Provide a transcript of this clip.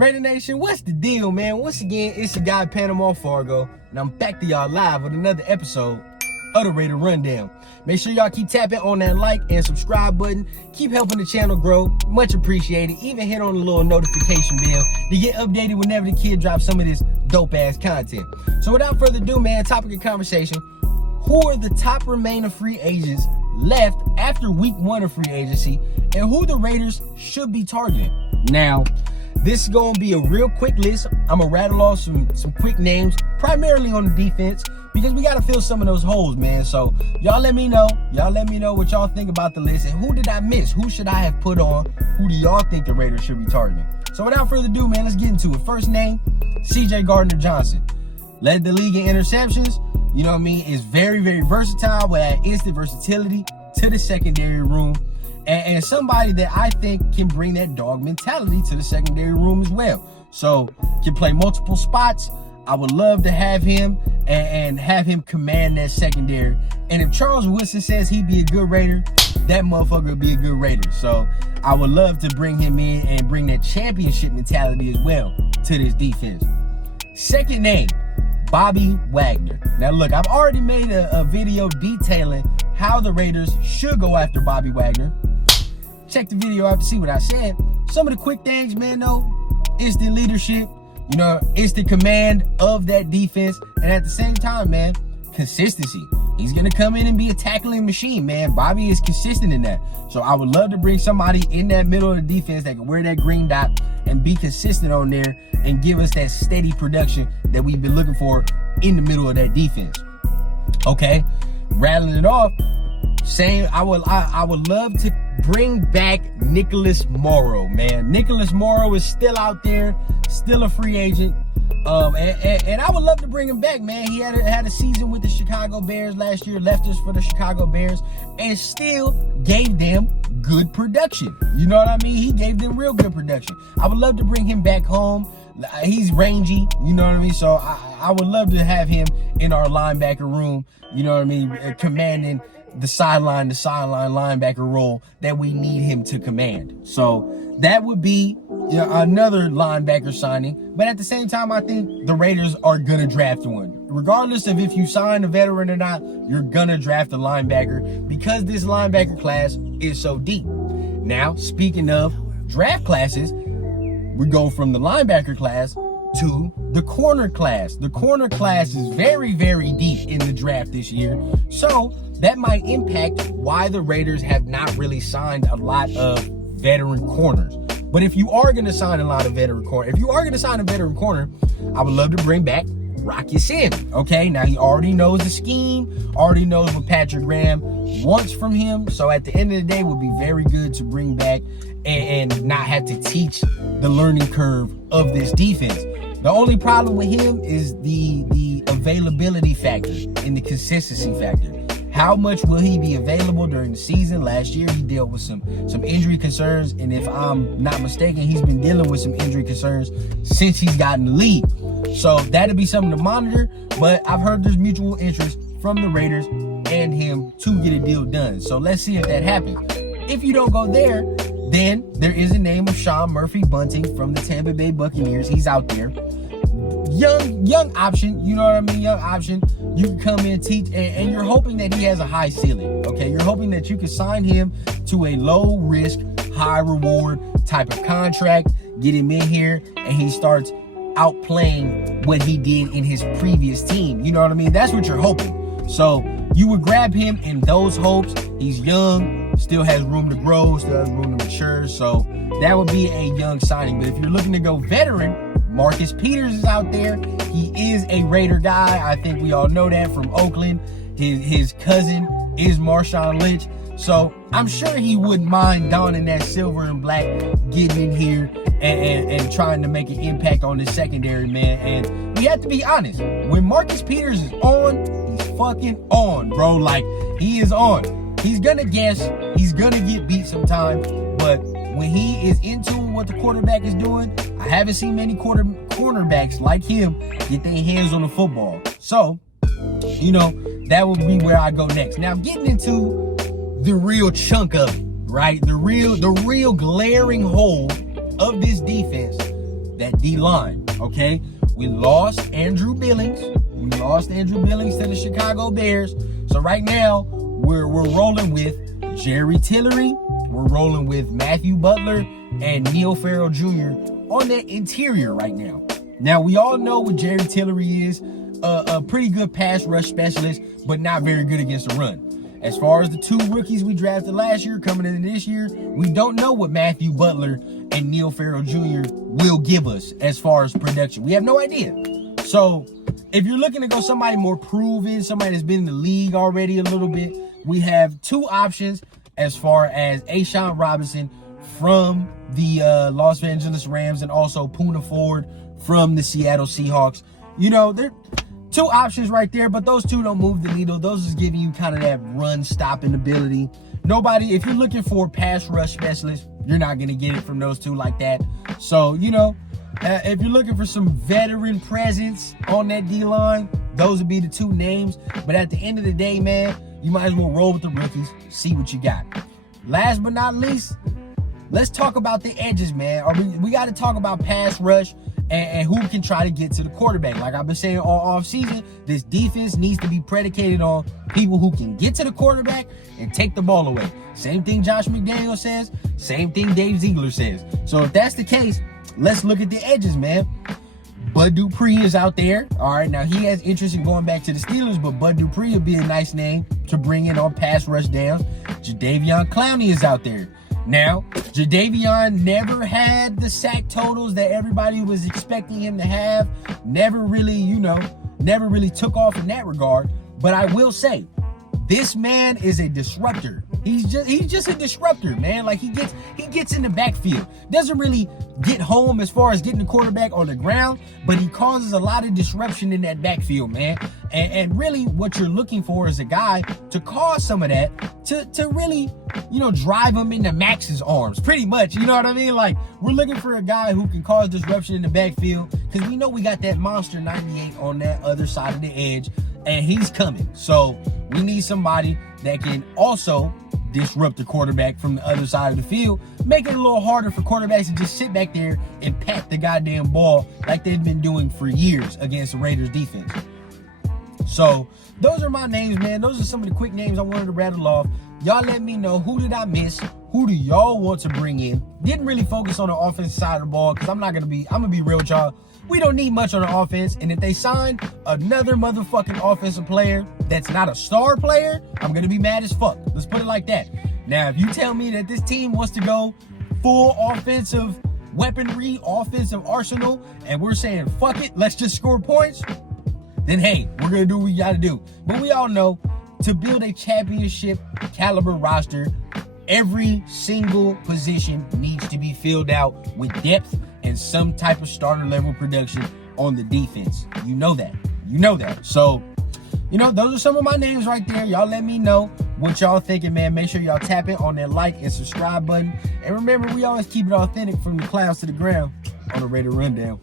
Raider Nation, what's the deal, man? Once again, it's your guy Panama Fargo, and I'm back to y'all live with another episode of the Raider Rundown. Make sure y'all keep tapping on that like and subscribe button. Keep helping the channel grow. Much appreciated. Even hit on the little notification bell to get updated whenever the kid drops some of this dope-ass content. So without further ado, man, topic of conversation: who are the top remaining free agents left after week 1 of free agency, and who the Raiders should be targeting? Now, this is going to be a real quick list. I'm going to rattle off some quick names, primarily on the defense, because we got to fill some of those holes, man. So y'all let me know. Y'all let me know what y'all think about the list, and who did I miss? Who should I have put on? Who do y'all think the Raiders should be targeting? So without further ado, man, let's get into it. First name, Gardner Johnson. Led the league in interceptions. You know what I mean? Is very, very versatile, but add instant versatility to the secondary room. And somebody that I think can bring that dog mentality to the secondary room as well. So can play multiple spots. I would love to have him and have him command that secondary. And if Charles Woodson says he'd be a good Raider, that motherfucker would be a good Raider. So I would love to bring him in and bring that championship mentality as well to this defense. Second name, Bobby Wagner. Now look, I've already made a video detailing how the Raiders should go after Bobby Wagner. Check the video out to see what I said. Some of the quick things, man, though: instant leadership, you know, instant command of that defense, and at the same time, man, consistency. He's gonna come in and be a tackling machine, man. Bobby is consistent in that. So I would love to bring somebody in that middle of the defense that can wear that green dot and be consistent on there and give us that steady production that we've been looking for in the middle of that defense. Okay, rattling it off. Saying I would love to bring back Nicholas Morrow, man. Nicholas Morrow is still out there, still a free agent. And I would love to bring him back, man. He had a season with the Chicago Bears last year, left us for the Chicago Bears, and still gave them good production. You know what I mean? He gave them real good production. I would love to bring him back home. He's rangy, you know what I mean? So I would love to have him in our linebacker room, you know what I mean, commanding the sideline linebacker role that we need him to command. So that would be, you know, another linebacker signing. But at the same time, I think the Raiders are gonna draft one. Regardless of if you sign a veteran or not, you're gonna draft a linebacker because this linebacker class is so deep. Now, speaking of draft classes, we go from the linebacker class to the corner class. The corner class is very, very deep in the draft this year. So that might impact why the Raiders have not really signed a lot of veteran corners. But if you are going to sign a lot of veteran corner, I would love to bring back Rocky Sin. Okay, now he already knows the scheme, already knows what Patrick Graham wants from him. So at the end of the day, it would be very good to bring back and not have to teach the learning curve of this defense. The only problem with him is the availability factor and the consistency factor. How much will he be available during the season? Last year, he dealt with some injury concerns, and if I'm not mistaken, he's been dealing with some injury concerns since he's gotten the league. So that'll be something to monitor, but I've heard there's mutual interest from the Raiders and him to get a deal done. So let's see if that happens. If you don't go there, then there is a name of Sean Murphy-Bunting from the Tampa Bay Buccaneers. He's out there. Young option, you know what I mean? Young option. You can come in and teach, and you're hoping that he has a high ceiling, okay? You're hoping that you can sign him to a low risk, high reward type of contract, get him in here, and he starts outplaying what he did in his previous team. You know what I mean? That's what you're hoping. So you would grab him in those hopes. He's young, still has room to grow, still has room to mature. So that would be a young signing. But if you're looking to go veteran, Marcus Peters is out there. He is a Raider guy. I think we all know that from Oakland. His cousin is Marshawn Lynch. So I'm sure he wouldn't mind donning that silver and black, getting in here and trying to make an impact on this secondary, man. And we have to be honest. When Marcus Peters is on, he's fucking on, bro. Like, he is on. He's gonna guess. He's gonna get beat sometime. But when he is into what the quarterback is doing, I haven't seen many cornerbacks like him get their hands on the football. So, you know, that would be where I go next. Now, getting into the real chunk of it, right? The real glaring hole of this defense that that D-line, okay? We lost Andrew Billings. We lost Andrew Billings to the Chicago Bears. So right now, we're rolling with Jerry Tillery. We're rolling with Matthew Butler and Neil Farrell Jr. on that interior right now. Now, we all know what Jerry Tillery is. A pretty good pass rush specialist, but not very good against the run. As far as the two rookies we drafted last year coming into this year, we don't know what Matthew Butler and Neil Farrell Jr. will give us as far as production. We have no idea. So if you're looking to go somebody more proven, somebody that's been in the league already a little bit, we have two options as far as A'Shawn Robinson from the Los Angeles Rams and also Poona Ford from the Seattle Seahawks. You know, they're two options right there, but those two don't move the needle. Those is giving you kind of that run stopping ability. Nobody, if you're looking for a pass rush specialist, you're not going to get it from those two like that. So, you know, if you're looking for some veteran presence on that D-line, those would be the two names. But at the end of the day, man, you might as well roll with the rookies, see what you got. Last but not least, let's talk about the edges, man. We got to talk about pass rush and who can try to get to the quarterback. Like I've been saying all offseason, this defense needs to be predicated on people who can get to the quarterback and take the ball away. Same thing Josh McDaniels says, same thing Dave Ziegler says. So if that's the case, let's look at the edges, man. Bud Dupree is out there. All right, now he has interest in going back to the Steelers, but Bud Dupree would be a nice name to bring in on pass rush downs. Jadeveon Clowney is out there. Now, Jadeveon never had the sack totals that everybody was expecting him to have. Never really took off in that regard. But I will say, this man is a disruptor. He's just a disruptor, man. Like he gets in the backfield. Doesn't really get home as far as getting the quarterback on the ground, but he causes a lot of disruption in that backfield, man. And really what you're looking for is a guy to cause some of that to really, drive him into Max's arms, pretty much. You know what I mean? Like, we're looking for a guy who can cause disruption in the backfield because we know we got that monster 98 on that other side of the edge, and he's coming. So we need somebody that can also disrupt the quarterback from the other side of the field, make it a little harder for quarterbacks to just sit back there and pat the goddamn ball like they've been doing for years against the Raiders defense. So those are my names, man. Those are some of the quick names I wanted to rattle off. Y'all let me know, who did I miss? Who do y'all want to bring in? Didn't really focus on the offensive side of the ball because I'm gonna be real with y'all. We don't need much on the offense, and if they sign another motherfucking offensive player that's not a star player, I'm gonna be mad as fuck. Let's put it like that. Now, if you tell me that this team wants to go full offensive weaponry, offensive arsenal, and we're saying, fuck it, let's just score points, then hey, we're gonna do what we gotta do. But we all know, to build a championship caliber roster, every single position needs to be filled out with depth and some type of starter level production on the defense. You know that. So, those are some of my names right there. Y'all let me know what y'all thinking, man. Make sure y'all tap in on that like and subscribe button. And remember, we always keep it authentic from the clouds to the ground on the Raider Rundown.